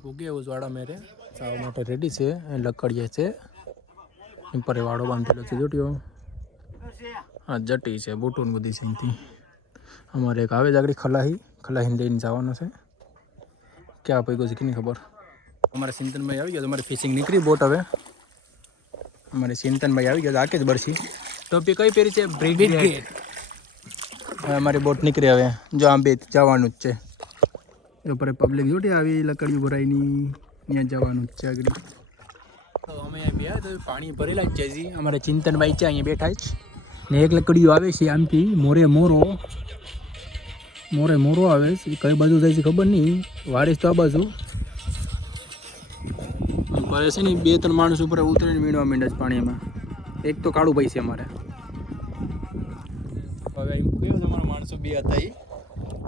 પૂગે એવું વાડા મેરે સાવ માટે રેડી છે લકડીએ છે પર વાડો બાંધેલો છે જોટ્યો હા જટી છે બુટુન બધી છે અહીંથી અમારે એક આવે જ આગળ ખલાહી લઈને જવાનો છે ક્યાં પૈકો છે કે નહીં ખબર અમારે સિંતનભાઈ આવી ગયા તમારી ફિશિંગ નીકળી બોટ હવે અમારે સિંતનભાઈ આવી ગયા આકે જ બરસી ટોપી કઈ પહેરી છે બ્રિગેડ અમારી બોટ નીકળી હવે જો આમ બે જવાનું જ છે ઉપર પબ્લિક જોટી આવી લકડીઓ ભરાઈની ત્યાં જવાનું જ છે આગળ તો અમે અહીંયા બે તો પાણી ભરેલા જ છે અમારે ચિંતનભાઈ છે અહીંયા બેઠા જ ને એક લકડીઓ આવે છે આમથી મોરો આવે છે કઈ બાજુ જાય છે ખબર નહીં વારીશ તો આ બાજુ ભરે છે ને 2-3 માણસ ઉપર ઉતરીને વીણવા માંડે છે પાણીમાં એક તો કાળું ભાઈ છે અમારે હવે અહીં પૂગ્યો તમારા માણસો બે હતા એ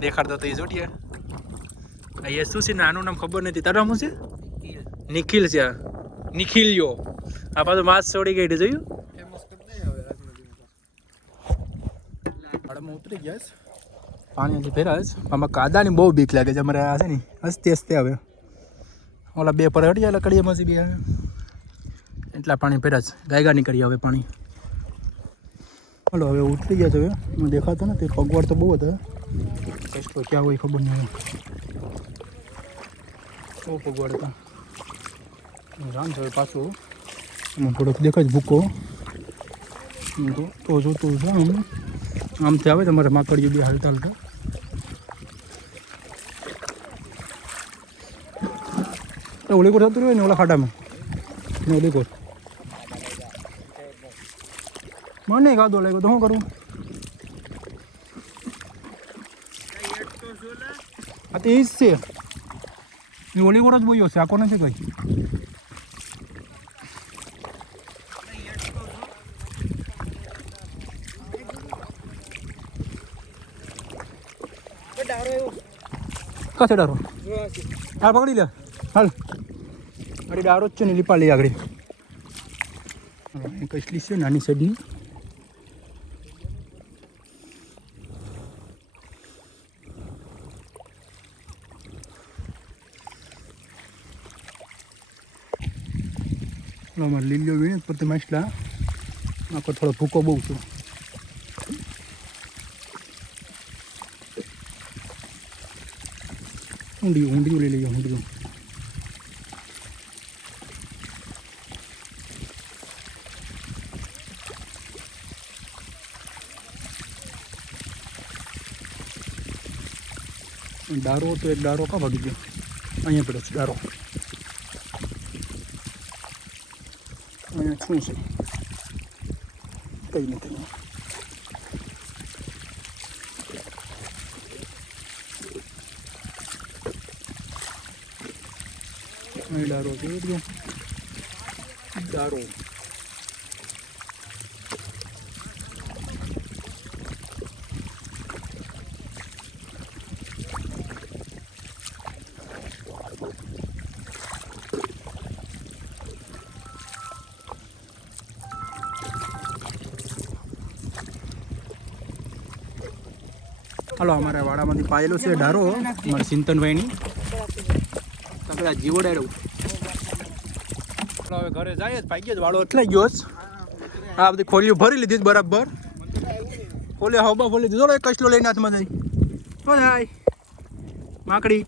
દેખાડતા હતા એ જોટીએ અહીંયા શું છે ને આનું નામ ખબર નથી તારું નામ છે નિખિલ છે નિખિલ્યો આ પાછું માસ છોડી ગઈ જોયું ભાડામાં ઉતરી ગયા પાણીથી ફેરા છે આમાં કાદાની બહુ બીક લાગે છે અમારે આ છે ને હસતે હવે ઓલા બે પર હટી જાય લકડીયામાંથી બે એટલા પાણી ફેરા છે ગાયગા નીકળી હવે પાણી હાલો હવે ઉતરી ગયા છે હવે દેખાતો ને તે પગવાડ તો બહુ હતા કશો ક્યાં હોય ખબર નહીં બહુ પગવાડ હતા રામ છે પાછું એમાં થોડોક દેખાય ભૂકો તો જોતું છે આમથી આવે તમારે માકડીઓ બી હાલતા ઓલીકોટ થતું હોય ને ઓલા ખાડામાં ઓલીકોટ મને કાદો લાગ્યો તો શું કરું આ તો એ જ છે ઓલીકોટ જ બોલ્યો છે આખો નથી કઈ કશે ડારો હા પકડી લે હાલ અરે ડારો જ છે ને લીપા લઈ આગળ કસલી છે નાની સાઈડની અમારે લીલીઓ વીણે પર તે માછલા આખો થોડો ભૂકો બહુ છે ઊંડિયું લઈ લઈએ ઊંડિયું ડારો તો એક ડારો કાં ભાગી ગયો અહીંયા પડે છે ડારો અહીંયા શું છે કંઈ નથી ડારો જોઈ ડારો હાલો અમારા વાડામાંથી પાયેલો છે ડારો અમારા ચિંતનભાઈની તમે જીવડાડું હવે ઘરે જાય જ ભાગ્ય જ વાળો એટલે ગયો આ બધી ખોલીઓ ભરી લીધી બરાબર ખોલી હવા ખોલી દીધો કચલો લઈને હાથમાં જાય તો જાય માકડી